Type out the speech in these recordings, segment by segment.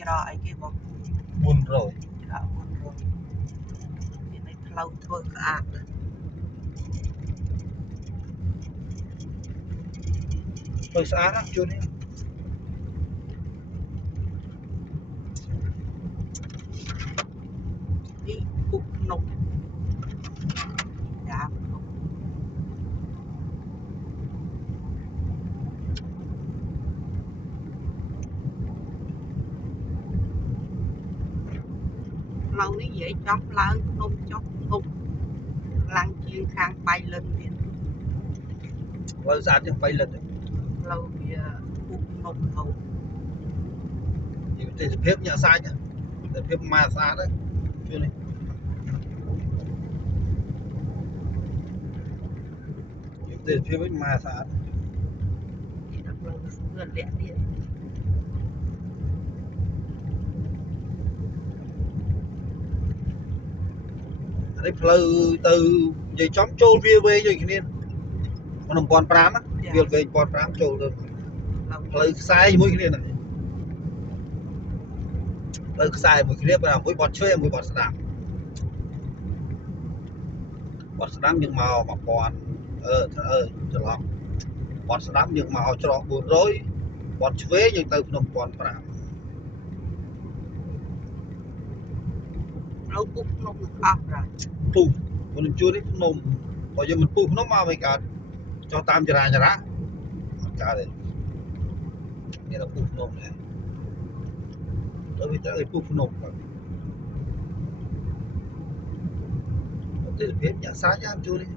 ច្រកអីគេបង400ច្រក400មានតែផ្លូវធ្វើស្អាតផ្លូវស្អាតណាជួននេះនេះពុកភ្នំយ៉ាភ្នំផ្លូវនេះនិយាយចំឡើងភ្នំចុះភ្នំឡើងជាងខាងបៃលិនទៀត ផ្លូវស្អាតជាង3លិត ផ្លូវវាពុកភ្នំហៅ និយាយទេសភាពញាក់សាច់ទេសភាពម៉ាស្អាតហ្នឹងជួននេះទេសភាពវិញម៉ាស្អាត នេះដល់ផ្លូវស្ងឿនលាក់ទៀតនេះផ្លូវទៅនិយាយចំចូលវាវែងដូចគ្នាក្នុង1500ណាវាវែង1500ចូលទៅផ្លូវខ្សែជាមួយគ្នាហ្នឹងផ្លូវខ្សែមួយគ្នាបើមួយបត់ឆ្វេងមួយបត់ស្ដាំបត់ស្ដាំយើងមក1000ច្រឡំបត់ស្ដាំយើងមកច្រក400បត់ឆ្វេងយើងទៅភ្នំ1500ផ្លូវពុកភ្នំនឹងអស់ហើយ ពុះមិនជួននេះភ្នំបើយើងមិនពុះភ្នំមកមិនកើតចុះតាមចរាចរណ៍អត់កើតទេនេះlàពុះភ្នំនេះទៅវាទៅពុះភ្នំបាទទេសភាពញាក់សាច់យ៉ាងជួននេះ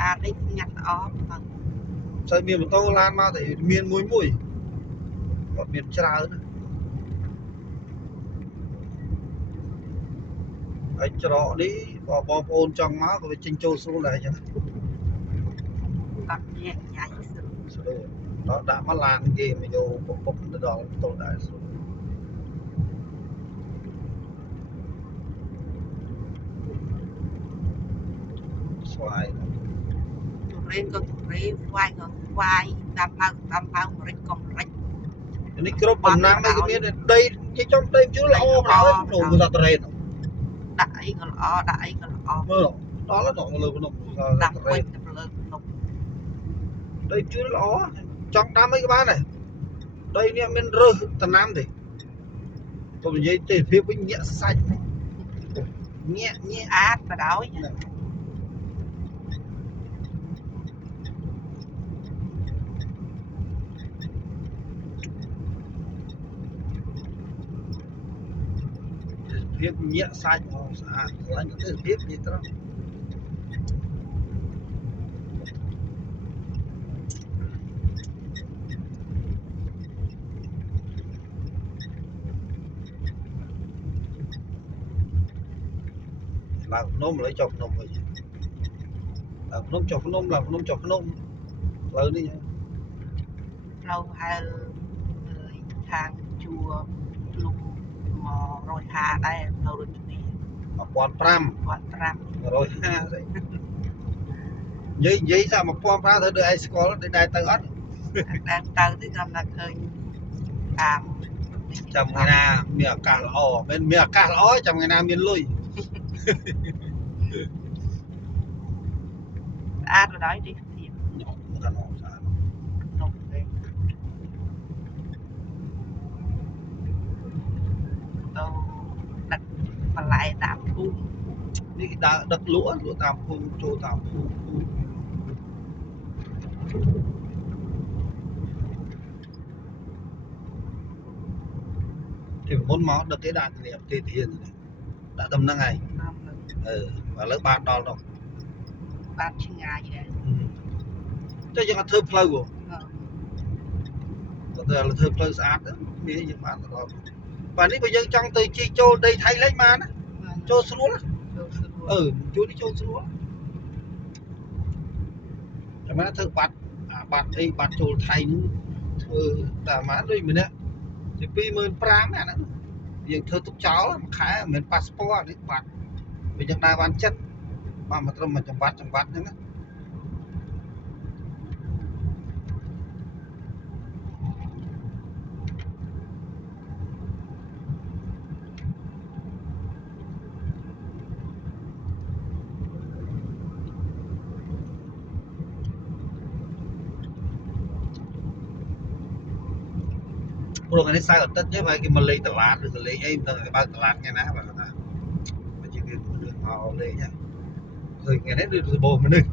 អានេះញ៉ាត់ល្អបង ស្អីមានម៉ូតូឡានមកតែមានមួយគាត់មានច្រើនណាហើយច្រកនេះបើបងប្អូនចង់មកក៏វាចេញចូលស្រួលដែរអញ្ចឹង អត់ញ៉ាំញ៉ៃស្រួល ស្រួលដល់ដាក់មកឡានគេមកយកពុកទៅដល់តូនដែរស្រួលស្វាយ ទុរេនក៏ទុរេនស្វាយក៏ស្វាយដាំឡើងម្រេចក៏ម្រេច នេះគ្រប់ដំណាំអីក៏មានដីជិះចំដីជួលល្អបើភ្នំសាត្រេន ដាក់អីក៏ល្អដាក់អីក៏ល្អ មើលដល់ដល់លើភ្នំសា ដាក់ ត្រេ ពេ ន ញទៅលើភ្នំ ដីជួលល្អចង់ដាំអីក៏បានដែរដីនេះមានរើសដំណាំទេទៅនិយាយទេសភាពវិញញាក់សាច់ញាក់ អាតបដោយ ភាពញាក់សាច់ស្អាតខ្លាញ់ទេសភាពនិយាយត្រង់ឡើងភ្នំឥឡូវចុះភ្នំវិញឡើងភ្នំចុះភ្នំឡើងភ្នំចុះភ្នំផ្លូវនេះ ផ្លូវហែលខាងជួរភ្នំ150ដែរនៅដូចនេះ 1500 គាត់ត្រាំ 150ស្អីនិយាយថា1500ទៅដូចឯងស្គាល់ដូចដែរទៅអត់ តែទៅទីខ្ញុំតែឃើញតាម ចាំថ្ងៃណាមានឱកាសល្អមិនមានឱកាសល្អចាំថ្ងៃណាមានលុយ ស្អាតបដោយនេះភាព ខ្ញុំថាអត់ស្អាត ក្នុងទេទៅដឹកបន្លែតាមភូមិ នេះគេដើរដឹកលក់តាមភូមិចូលតាមភូមិពីមុនមកដឹកគេដាក់គ្នាប្រទេសធានដាក់តំណឹងហើយឥឡូវបានដល់នោះ បានឆ្ងាយដែរ តែយើងអត់ធ្វើផ្លូវទៅឥឡូវធ្វើផ្លូវស្អាតនេះយើងបានទៅដល់បាទនេះបើយើងចង់ទៅជិះចូលដីថៃលេងបានណាចូលស្រួលជួននេះចូលស្រួលចាំណាធ្វើបាត់អីបាត់ចូលថៃនោះធ្វើតែអាដូចម្នាក់ជា25000អាហ្នឹងយើងធ្វើទុកចោលមួយខែមិនមែនប៉ាសពតនេះបាត់វាយើងដើរបានចិត្តបានមកត្រឹមមួយចង្វាត់ហ្នឹងណា ព្រោះថ្ងៃនេះសៅរ៍អាទិត្យទេហើយគេមកលេងតឡាតឬក៏លេងអីមិនដឹងបើកតឡាតថ្ងៃណាបាទថាបើជាវាមនុស្សមកលេងហ្នឹងឃើញថ្ងៃនេះដូចរបបមនុស្ស